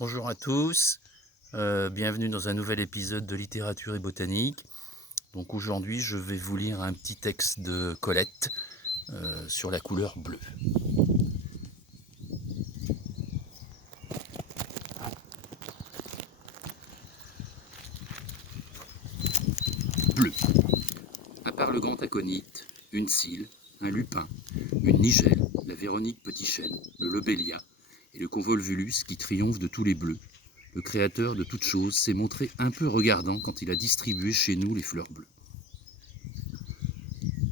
Bonjour à tous, bienvenue dans un nouvel épisode de littérature et botanique. Donc aujourd'hui je vais vous lire un petit texte de Colette sur la couleur bleue. Bleu. À part le grand aconite, une scille, un lupin, une nigelle, la Véronique Petit-Chêne, le lobélia et le convolvulus qui triomphe de tous les bleus, le créateur de toutes choses s'est montré un peu regardant quand il a distribué chez nous les fleurs bleues.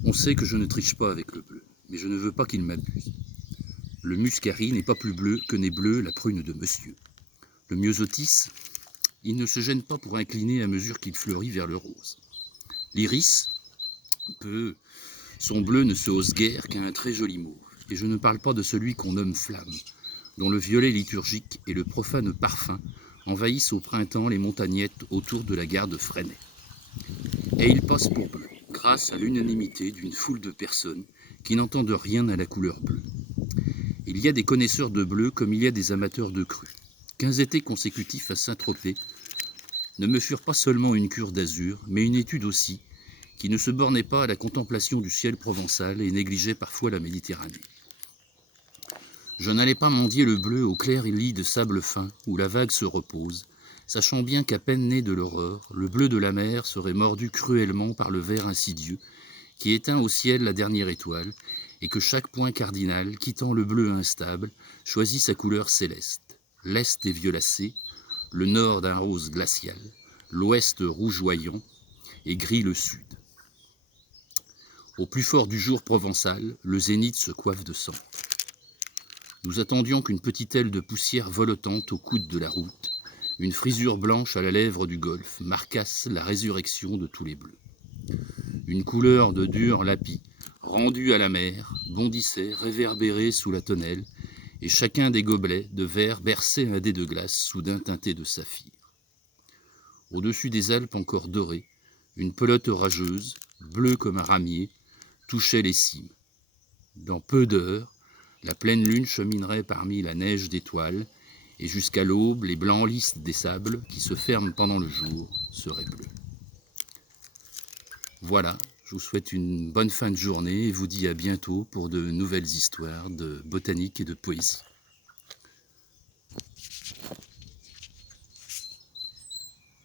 On sait que je ne triche pas avec le bleu, mais je ne veux pas qu'il m'abuse. Le muscari n'est pas plus bleu que n'est bleue la prune de monsieur. Le myosotis, il ne se gêne pas pour incliner à mesure qu'il fleurit vers le rose. L'iris, son bleu ne se hausse guère qu'à un très joli mauve. Et je ne parle pas de celui qu'on nomme flamme, dont le violet liturgique et le profane parfum envahissent au printemps les montagnettes autour de la gare de Fresnay. Et il passe pour bleu, grâce à l'unanimité d'une foule de personnes qui n'entendent rien à la couleur bleue. Il y a des connaisseurs de bleu comme il y a des amateurs de cru. 15 étés consécutifs à Saint-Tropez ne me furent pas seulement une cure d'azur, mais une étude aussi, qui ne se bornait pas à la contemplation du ciel provençal et négligeait parfois la Méditerranée. Je n'allais pas mendier le bleu au clair lit de sable fin où la vague se repose, sachant bien qu'à peine né de l'aurore, le bleu de la mer serait mordu cruellement par le ver insidieux, qui éteint au ciel la dernière étoile, et que chaque point cardinal, quittant le bleu instable, choisit sa couleur céleste. L'est est violacé, le nord d'un rose glacial, l'ouest rougeoyant, et gris le sud. Au plus fort du jour provençal, le zénith se coiffe de sang. Nous attendions qu'une petite aile de poussière volotante au coude de la route, une frisure blanche à la lèvre du golfe, marquasse la résurrection de tous les bleus. Une couleur de dur lapis, rendue à la mer, bondissait, réverbérée sous la tonnelle, et chacun des gobelets de verre berçait un dé de glace soudain teinté de saphir. Au-dessus des Alpes encore dorées, une pelote orageuse, bleue comme un ramier, touchait les cimes. Dans peu d'heures, la pleine lune cheminerait parmi la neige d'étoiles, et jusqu'à l'aube, les blancs lys des sables, qui se ferment pendant le jour, seraient bleus. Voilà, je vous souhaite une bonne fin de journée et vous dis à bientôt pour de nouvelles histoires de botanique et de poésie.